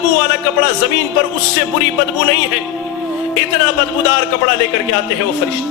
بدبو والا کپڑا زمین پر اس سے بری بدبو نہیں ہے. اتنا بدبودار کپڑا لے کر کے آتے ہیں وہ فرشتے.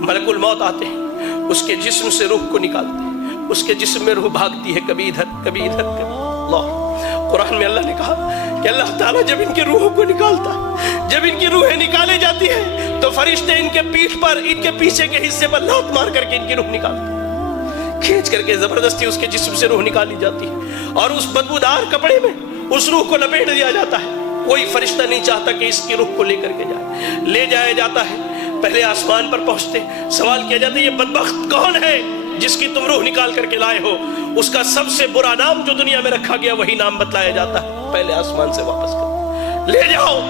ملک الموت آتے ہیں, اس کے جسم سے روح کو نکالتے ہیں. اس کے جسم میں روح بھاگتی ہے, کبھی ادھر کبھی ادھر. اللہ قرآن میں اللہ نے کہا کہ اللہ تعالیٰ جب ان کی روحوں کو نکالتا ہے, جب ان کی روحیں نکالے جاتی ہیں تو فرشتے ان کے پیٹھ پر, ان کے پیچھے کے حصے پر لات مار کر کے ان کی روح نکالتے ہیں. کھینچ کر کے زبردستی اس کے جسم سے روح نکالی جاتی ہے اور اس بدبودار کپڑے میں اس روح کو لپیٹ دیا جاتا ہے. کوئی فرشتہ نہیں چاہتا کہ اس کی روح کو لے کر کے جائے. لے جایا جاتا ہے. پہلے آسمان پر پہنچتے سوال کیا جاتا ہے یہ بدبخت کون ہے جس کی تم روح نکال کر کے لائے ہو. اس کا سب سے برا نام جو دنیا میں رکھا گیا وہی نام بتلایا جاتا ہے. پہلے آسمان سے واپس کر لے جاؤ,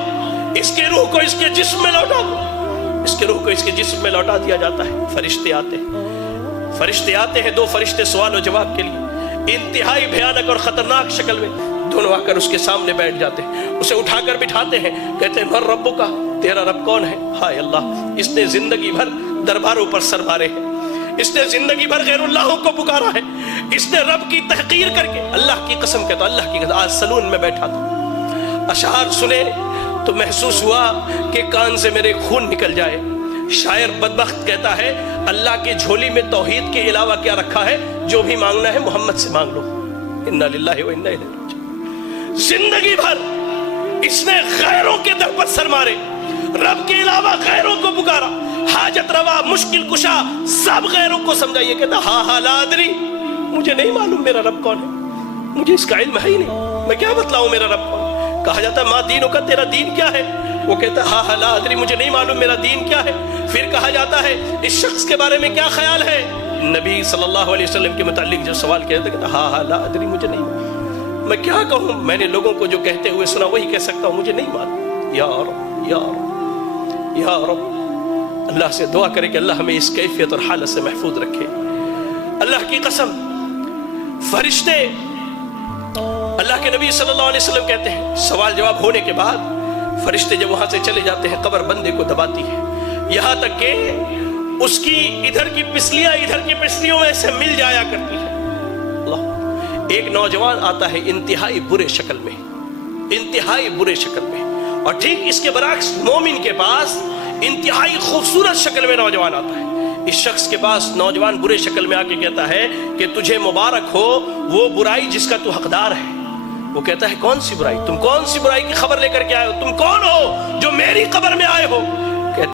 اس کے روح کو اس کے جسم میں لوٹا دو. اس کے روح کو اس کے جسم میں لوٹا دیا جاتا ہے. فرشتے آتے ہیں, فرشتے آتے ہیں. 2 فرشتے سوال و جواب کے لیے انتہائی بھیانک اور خطرناک شکل میں دونوں آ کر اس کے سامنے بیٹھ جاتے ہیں. اسے اٹھا کر بٹھاتے ہیں, کہتے ہیں من ربک, تیرا رب کون ہے؟ ہائے اللہ, اس نے زندگی بھر درباروں پر سر مارے ہیں, اس نے زندگی بھر غیر اللہوں کو پکارا ہے, اس نے رب کی تحقیر کر کے, اللہ کی قسم کہتا ہوں, اللہ کی قسم, آج سلون میں بیٹھا تھا, اشعار سنے تو محسوس ہوا کہ کان سے میرے خون نکل جائے. شاعر بدبخت کہتا ہے اللہ کی جھولی میں توحید کے علاوہ کیا رکھا ہے, جو بھی مانگنا ہے محمد سے مانگ لو. انا للہ و انا الیہ راجعون. زندگی بھر اس نے غیروں کے در پر سر مارے, رب کے علاوہ غیروں کو پکارا, حاجت روا, مشکل کشا, سب غیروں کو سمجھائیے. کہتا ہاں لا ادری, مجھے نہیں معلوم میرا رب کون ہے, مجھے اس کا علم ہے ہی نہیں, میں کیا بتلاؤں میرا رب کون ہے. کہا جاتا ہے ما دینوں کا, تیرا دین کیا ہے؟ وہ کہتا ہے ہاں لا ادری, مجھے نہیں معلوم میرا دین کیا ہے. پھر کہا جاتا ہے اس شخص کے بارے میں کیا خیال ہے؟ نبی صلی اللہ علیہ وسلم کے متعلق جو سوال کیا جاتا ہے, کہتا ہاں لا ادری, مجھے نہیں معلوم, میں کیا کہوں, میں نے لوگوں کو جو کہتے ہوئے سنا وہی کہہ سکتا ہوں, مجھے نہیں معلوم. یا رب یا رب یا رب. اللہ سے دعا کرے کہ اللہ ہمیں اس کیفیت اور حالت سے محفوظ رکھے. اللہ کی قسم, فرشتے اللہ کے نبی صلی اللہ علیہ وسلم کہتے ہیں سوال جواب ہونے کے بعد فرشتے جب وہاں سے چلے جاتے ہیں قبر بندے کو دباتی ہے, یہاں تک کہ اس کی ادھر کی پسلیاں ادھر کی پسلیوں میں سے مل جایا کرتی ہے. اللہ, ایک نوجوان آتا ہے انتہائی برے شکل میں, انتہائی برے شکل میں, اور ٹھیک اس کے برعکس مومن کے پاس انتہائی خوبصورت شکل میں نوجوان آتا ہے. اس شخص کے پاس نوجوان برے شکل میں آ کے کہتا ہے کہ تجھے مبارک ہو وہ برائی جس کا تو حقدار ہے. وہ کہتا ہے کون سی برائی, تم کون سی برائی کی خبر لے کر کے آئے ہو, تم کون ہو جو میری قبر میں آئے ہو؟